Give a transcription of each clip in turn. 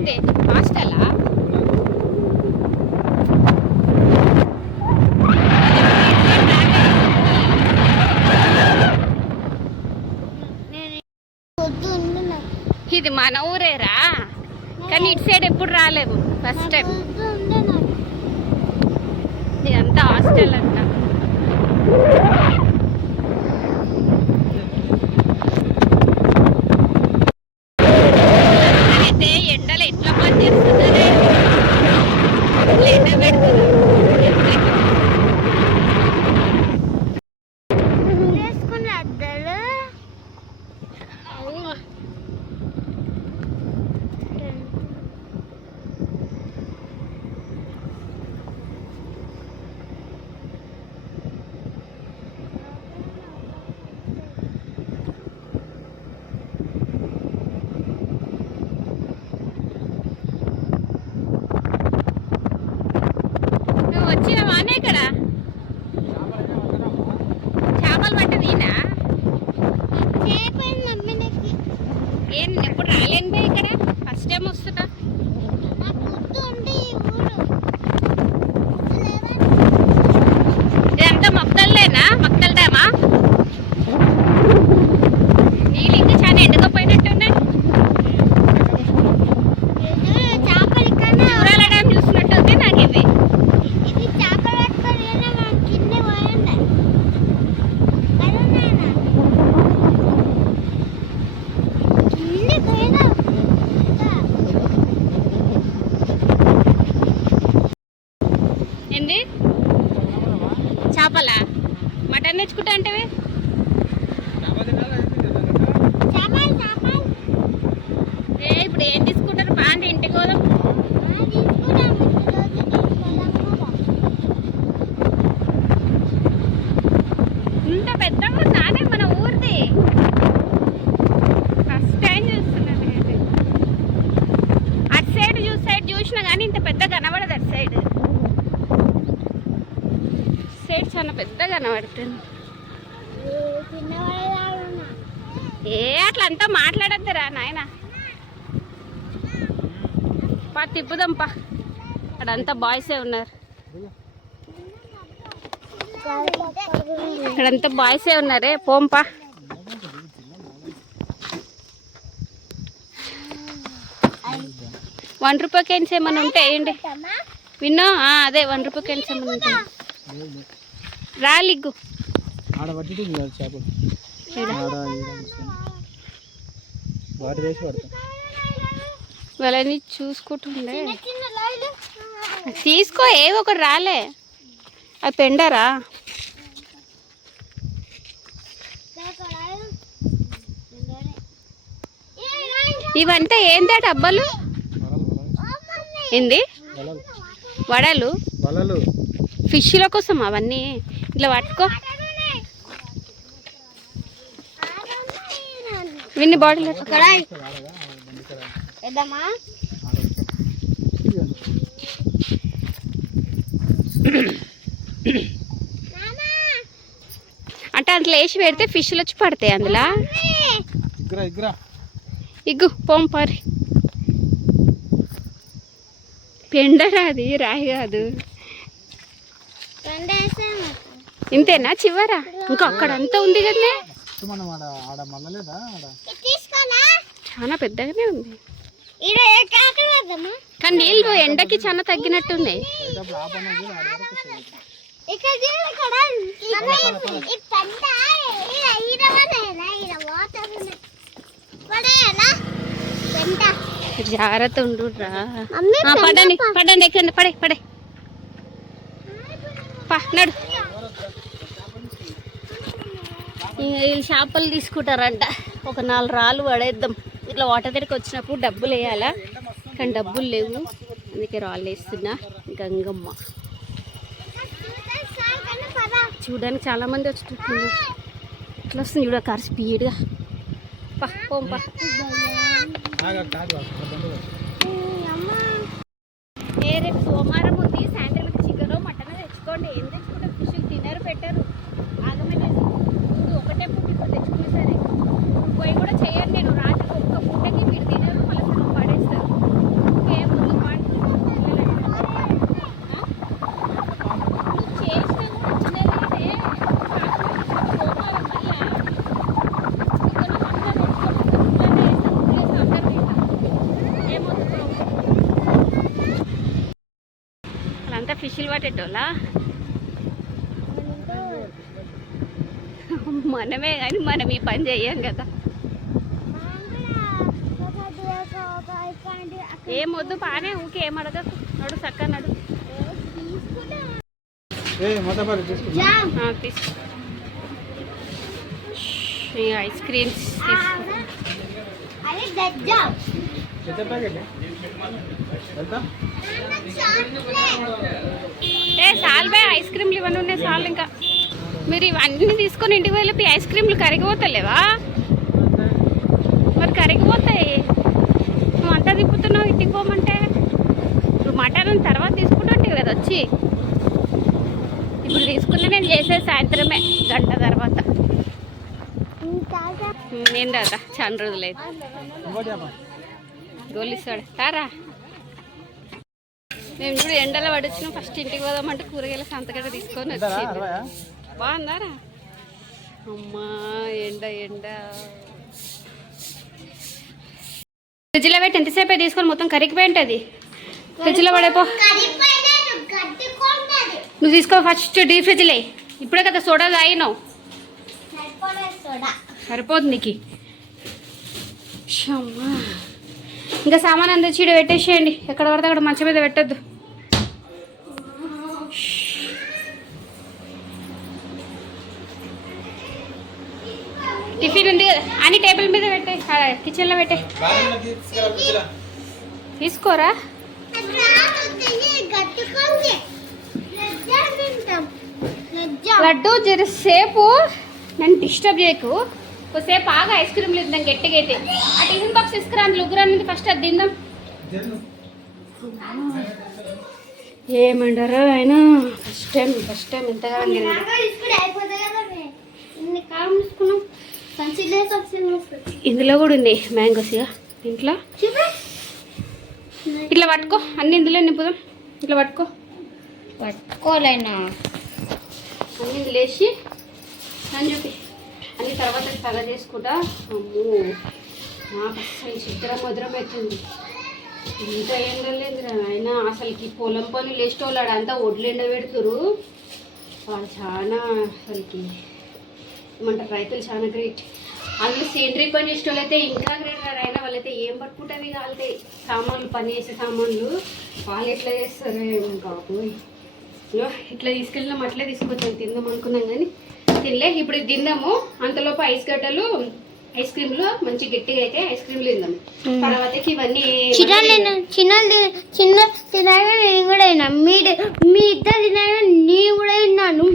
ఏంటి హాస్టలా? ఇది మన ఊరేరా, కానీ ఇటు సైడ్ ఎప్పుడు రాలేవు, ఫస్ట్ టైం. ఇదంతా హాస్టల్ అంట. అయితే ఎండలు ఎట్లా పని చేస్తున్నారే, ఎండ పెడుతున్నారు. వచ్చినవానే ఇక్కడ చేపలు పట్టదీనా? ఏం ఎప్పుడు రాలేను బే, ఇక్కడ ఫస్ట్ టైం వస్తున్నా. ఇదంతా మొక్కలేనా, మొక్కల డ్యామా? నీళ్ళు ఇంకా చాలా ఎండకపోయినట్టున్నాయి. చూరాల డ్యామ్ చూసినట్టుంది నాకు ఇది. ఏంది చేపలా? మటన్ తెచ్చుకుంటా అంటే ఇప్పుడు ఏం తీసుకుంటారు? బాగా ఇంటికి పోదాం. ఇంత పెద్దగా ఉందానే మన ఊరిది? ఫస్ట్ టైం చూస్తున్నాను. అటు సైడ్ చూసినా కానీ ఇంత పెద్ద కనబడదు. అటు సైడ్ చాలా పెద్దగా కనబడుతుంది. అట్లా అంతా మాట్లాడద్దురా నాయన. తిప్పుదాంపా, అక్కడంతా బాయ్సే ఉన్నారు. ఇక్కడంతా బాయ్సే ఉన్నారే, పోంపా. ₹1 కాయిన్స్ ఏమన్నా ఉంటే వేయండి. విన్నో అదే ₹1 కాయిన్స్ ఏమన్నా ఉంటాయి. రాలిగ్గు వాళ్ళని చూసుకుంటుండే. తీసుకో, ఏదో ఒకటి రాలే. అది పెండరా? ఇవంతా ఏంటి డబ్బాలు? ఏంది వడలు? ఫిష్ల కోసం అవన్నీ. ఇట్లా పట్టుకో, విన్ని బాటిల్ అంటే అందులో వేసి పెడితే ఫిష్లు వచ్చి పడతాయి అందులో. ఇగ్గు పోంపారి. పెండరా అది, రాయి కాదు. ఇంతేనా చివరా? ఇంకా అక్కడంతా ఉంది కదా, చాలా పెద్దగానే ఉంది. కానీ నీళ్ళు ఎండకి చాలా తగ్గినట్టుంది. జాగ్రత్త ఉండురా. పడండి పడండి, ఎక్కండి, పడే పడే నడు. చేపలు తీసుకుంటారంట. ఒక 4 రాళ్ళు పడేద్దాం. ఇట్లా వాటర్ దగ్గరికి వచ్చినప్పుడు డబ్బులు వేయాలా, కానీ డబ్బులు లేవు, అందుకే రాళ్ళు వేస్తున్నా. గంగమ్మ చూడడానికి చాలా మంది వచ్చుకుంటున్నారు. ఇట్లా వస్తుంది చూడ, కారు స్పీడ్గా. పోంపా. రేపు సోమవారం ఉంది, సాయంత్రం చికెన్ మటన్ తెచ్చుకోండి. ఏం తెచ్చుకుంటారు? ఫిష్ తినరు, పెట్టరు. ఆగమని ఒకటే పూట ఇప్పుడు తెచ్చుకునే సరే పోయి కూడా చేయండి. నేను రాత్రి ఒక్క పూటకి మీరు తినరు, మళ్ళీ పడేస్తారు. ఫిష్లు పట్టేటోళ్ళా? మనమే కానీ మనం ఈ పని చెయ్యం కదా. ఏమొద్దు బాగానే ఊకే ఏం అడగకు. నడు చక్క నడు. తీసుకో ఐస్ క్రీమ్స్ సాల్వే ఐస్ క్రీమ్లు ఇవన్నీ ఉన్నాయి చాలు. ఇంకా మీరు ఇవన్నీ తీసుకొని ఇంటికి వెళ్ళి ఐస్ క్రీమ్లు కరిగిపోతలేవా? మరి కరిగిపోతాయి. నువ్వు అంతా తిప్పుతున్నావు ఇంటికి పోమంటే. నువ్వు మటన్ తర్వాత తీసుకుంటుంటే కదా వచ్చి. ఇప్పుడు తీసుకున్నా నేను చేసేది సాయంత్రమే గంట తర్వాత. నేను రాదా చాలా రోజులైతే. గోలిస్తాడు తారా. మేము ఇప్పుడు ఎండలో పడొచ్చినాం. ఫస్ట్ ఇంటికి పోదామంటే కూరగాయల సంతగడ్డ తీసుకొని వచ్చి. బాగుందారా? అమ్మా ఎండ ఎండ. ఫ్రిడ్జ్లో పెట్టి ఎంతసేపు తీసుకొని మొత్తం కరిగిపోయి ఉంటుంది. ఫ్రిడ్జ్లో పడేపో. నువ్వు తీసుకో ఫస్ట్ డీప్ ఫ్రిడ్జ్లే. ఇప్పుడే కదా సోడా తాగినావు. సరిపోదు నీకు. ఇంకా సామాన్ అంతా చీడ పెట్టేసేయండి. ఎక్కడ పడితే అక్కడ మంచం మీద పెట్టద్దు. టిఫిన్ ఉంది కదా అని టేబుల్ మీద పెట్టే, కిచెన్లో పెట్టే. తీసుకోరా. లడ్డు జరసేపు నన్ను డిస్టర్బ్ చేయకు. కొద్దిసేపు బాగా ఐస్ క్రీమ్ లేదు దాన్ని గట్టిగా అయితే. ఆ టిఫిన్ బాక్స్ తీసుకురా. అందులో ఉగ్రాన్ని ఉంది ఫస్ట్ అది తిందాం. ఏమంటారు ఆయన ఫస్ట్ టైం ఎంతగా ఇందులో కూడా ఉంది మ్యాంగోస్. ఇంట్లో ఇట్లా పట్టుకో. అన్ని ఇందులో నింపుదాం. ఇట్లా పట్టుకోలేనా అన్ని ఇందులో వేసి అని చూపి అన్ని తర్వాత తగ చేసుకుంటా. అమ్మో నాకు అసలు చిత్ర మధురం అవుతుంది. ఇంత ఎండలేదురా ఆయన. అసలుకి పొలం పనులు లేచేవాళ్ళు అంతా ఒడ్లు ఎండ పెడుతురు. వాళ్ళు చాలా అసలుకి ఏమంటారు రైతులు చాలా గ్రేట్. అందులో సేంద్రీయ పని చేసే వాళ్ళు అయితే ఇంకా గ్రేట్ రా. అయినా వాళ్ళైతే ఏం పట్టుకుంటారు కాలుతాయి సామాన్లు, పని చేసే సామాన్లు. వాళ్ళు ఎట్లా చేస్తారు కాకపోయి. ఇట్లా తీసుకెళ్ళినాం అట్లే తీసుకొచ్చాం తిందాం అనుకున్నాం కానీ తినలే. ఇప్పుడు తిందాము. అంతలోపు ఐస్ గడ్డలు ఐస్ క్రీమ్లు మంచి గట్టిగా అయితే ఐస్ క్రీమ్లు తిందాం. తర్వాతకి ఇవన్నీ చిన్న తినగా నేను కూడా అయినా మీ ఇద్దరు తినగా నేను కూడా తిన్నాను.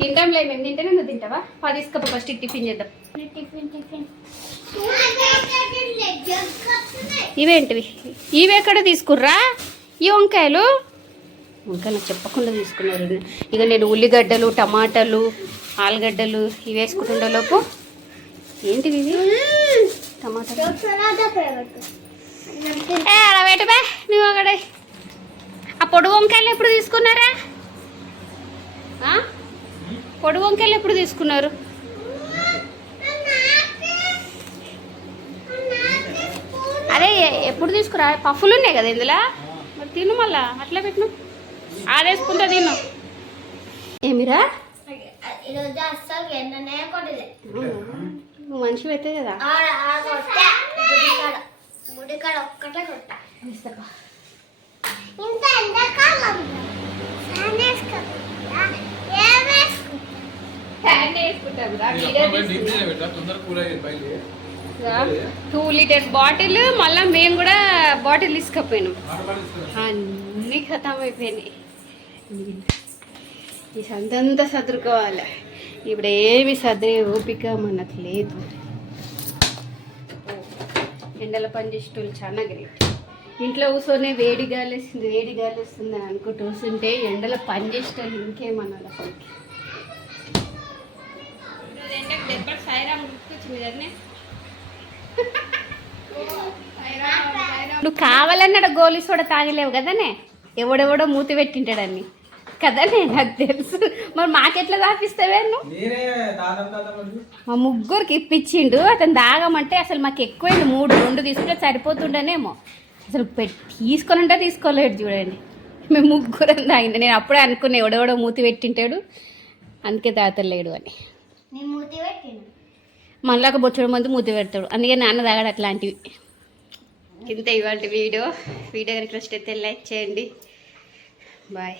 తింటాంలే మేము. తింటేనే నువ్వు తింటావా? తీసుకపో ఫస్ట్ టిఫిన్ చేద్దాం. ఇవేంటివి? ఇవి ఎక్కడ తీసుకుర్రా ఈ వంకాయలు? ఇంకా నాకు చెప్పకుండా తీసుకున్నారు. ఇక నేను ఉల్లిగడ్డలు, టమాటాలు, ఆలుగడ్డలు ఇవి వేసుకుంటుండేలోపు ఏంటివి ఇవి? టమాటాలు అలా పెట్టబా నువ్వు అక్కడ. ఆ పొడుగు వంకాయలు ఎప్పుడు తీసుకున్నారా? పొడుగు వంకాయలు ఎప్పుడు తీసుకున్నారు? అదే ఎప్పుడు తీసుకురా? పఫ్ఫులు ఉన్నాయి కదా ఇందులో. మరి తిను మళ్ళా అట్లా పెట్టినా ఆడేసుకుంటా తిను. ఏమిరా నువ్వు మనిషి పెట్టే కదా. Two litres bottle. మళ్ళీ మేము కూడా బాటిల్ తీసుకపోయినాం. అన్నీ ఖతం అయిపోయినాయి. ఈ సంతంతా సదురుకోవాలి. ఇప్పుడు ఏమి సదిరే ఓపిక మనకు లేదు. ఎండల పని చేసేటోళ్ళు చాలా గ్రేట్. ఇంట్లో కూర్చొని వేడి గాలి వస్తుంది అని అనుకుంటూ కూర్చుంటే ఎండల పని చేసేటోళ్ళు ఇంకేమన్నారు అసలుకి. ఎండకు దెబ్బకి సాయిరామ్ గుర్తొచ్చింది కదనే. నువ్వు కావాలన్నాడు గోలీ సోడా తాగలేవు కదనే. ఎవడెవడో మూతి పెట్టింటాడని కదనే నాకు తెలుసు. మరి మాకెట్లా తాపిస్తావే నువ్వు? మా ముగ్గురికి ఇప్పించిండు. అతను తాగమంటే అసలు మాకు ఎక్కువైంది. 3 తీసుకుంటే సరిపోతుండేనేమో. అసలు తీసుకొని తీసుకోలేడు చూడండి. మేము ముగ్గురం తాగింది. నేను అప్పుడే అనుకున్నా ఎవడెవడో మూతి పెట్టింటాడు అందుకే తాగలేడు అని. మళ్ళీ ఒక బొచ్చుడు మంది మూతి పెడతాడు అందుకే నాన్న తాగాడు అట్లాంటివి. ఇంత ఇవాళ వీడియో కనుక నచ్చితే లైక్ చేయండి. బాయ్.